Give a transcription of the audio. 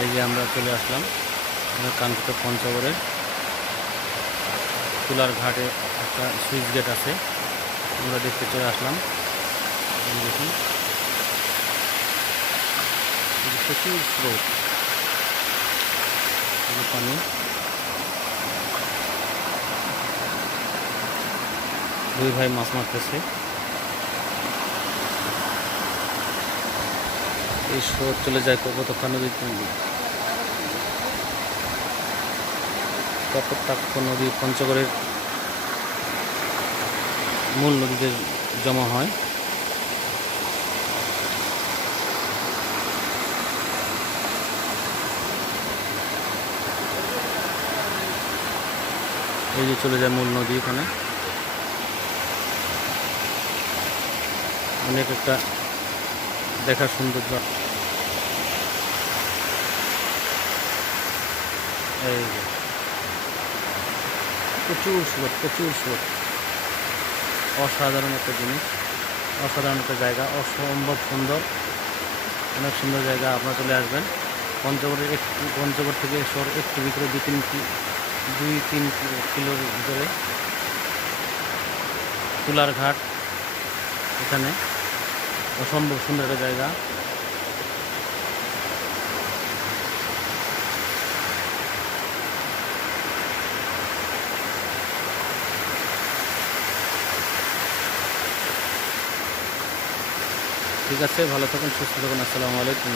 এই যে আমরা চলে আসলাম কানপুর পঞ্চগড়ের তুলার ঘাটে একটা সুইচ গেট আছে, আমরা দেখতে চলে আসলাম। দেখুন প্রচুর স্রোত, পানি। দুই ভাই মাছ মারতেছে। এই স্রোত চলে যায় কপোতাক্ষ নদীতে। কপোতাক্ষ নদী পঞ্চগড়ের মূল নদীতে জমা হয়। এই যে চলে যায় মূল নদী, ওখানে অনেক একটা দেখার সৌন্দর্য। এই যে প্রচুর স্রোত, অসাধারণ একটা জিনিস, অসাধারণ একটা জায়গা, অসম্ভব সুন্দর, অনেক সুন্দর জায়গা। আপনারা চলে আসবেন পঞ্চগড় থেকে শহর একটু ভিতরে 2-3 কিলোর ভিতরে তুলার ঘাট। এখানে অসম্ভব সুন্দর একটা জায়গা। ঠিক আছে, ভালো থাকুন, সুস্থ থাকুন। আসসালামু আলাইকুম।